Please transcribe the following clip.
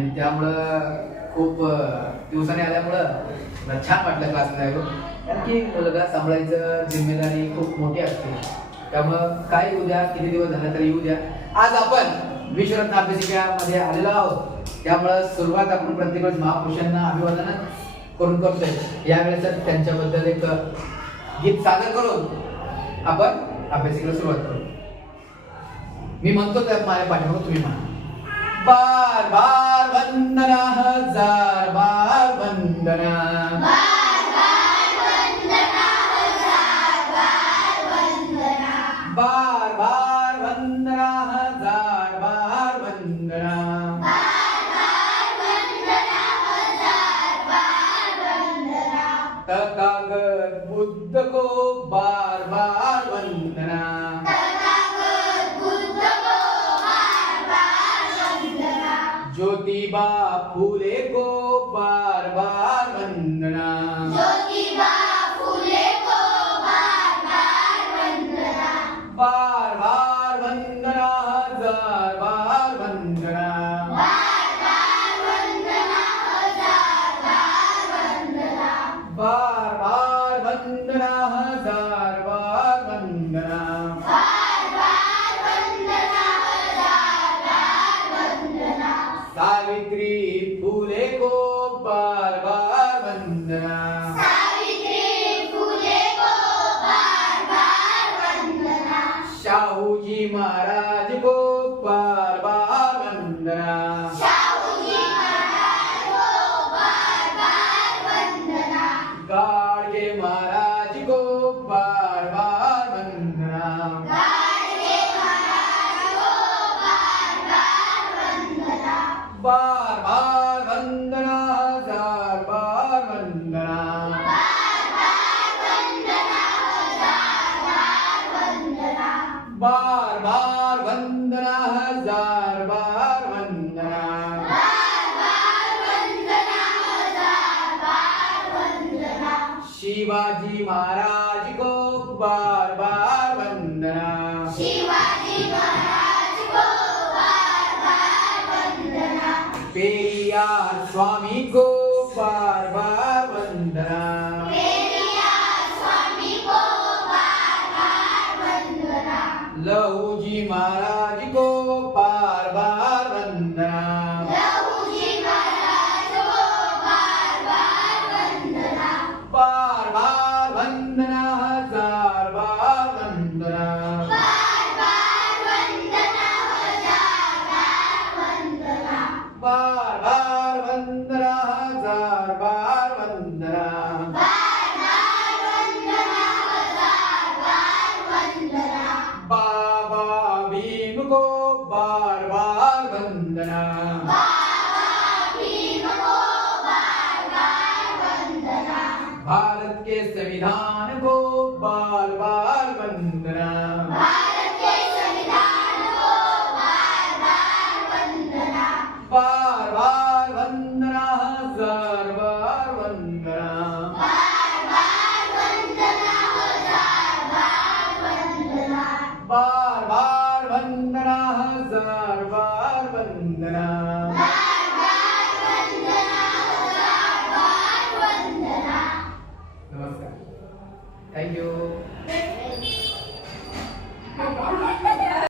आणि त्यामुळं खूप दिवसांनी आल्यामुळं मला छान वाटलं क्लासमध्ये आलो. कारण की मुलगा सांभाळायचं जिम्मेदारी खूप मोठी असते. त्यामुळं काय येऊ द्या, किती दिवस झाले तरी येऊ द्या. आज आपण विश्वरत्न अभ्यासिकेमध्ये आलेलो आहोत. त्यामुळं सुरुवात आपण प्रत्येक वेळेस महापुरुषांना अभिवादन करून करतोय. यावेळेस त्यांच्याबद्दल एक गीत सादर करून आपण अभ्यासिकेला सुरुवात करू. मी म्हणतो तर माझ्या पाठीमागे तुम्ही म्हणा. बार बार वंदना, हजार बार वंदना, बार बार वंदना, हजार बार वंदना, बार बार वंदना, हजार बार वंदना, बार बार वंदना, हजार बार वंदना, तथागत बुद्ध को बार बार वंदना, तथागत बुद्ध को बार बार वंदना, ज्योतिबा फूले को बार बार वंदना, ज्योतिबा फूले को बार बार वंदना, बार बार वंदना, हजार बार वंदना, बार बार वंदना, हजार बार वंदना, बार बार वंदना, हजार बार वंदना, बार बार वंदना, हजार बार वंदना, सावित्री फूले को बार बार वंदना, सावित्री फूले को बार बार वंदना, शाहूजी महाराज को बार बार वंदना, शाहूजी महाराज को बार बार वंदना, गाडगे महाराज को बार बार वंदना, गाडगे महाराज को बार बार वंदना, बार बार वंदना, हजार बार वंदना, बार बार वंदना, हजार बार वंदना, बार बार वंदना, हजार बार वंदना, बार बार वंदना, हजार बार वंदना, शिवाजी महाराज को बार बार वंदना, शिवाजी महाराज को बार बार वंदना, पेरियार स्वामी को बार बार वंदना, पेरियार स्वामी को बार बार वंदना, लहूजी महाराज को बार बार वंदना, लहूजी महाराज को बार बार वंदना, बार बार वंदना, हजार बार वंदना, बार बार वंदना, हजार बार वंदना, बार बार वंदना, हजार बार वंदना, बार बार वंदना, हजार बार वंदना, बाबा भीम को बार बार वंदना, बाबा भीम को बार बार वंदना, भारत के संविधान को बार बार वंदना, भारत के संविधान को बार बार वंदना, बार बार वंदना, हजार बार वंदना, बार बार वंदना, हजार बार वंदना, बार बार वंदना, हजार बार वंदना,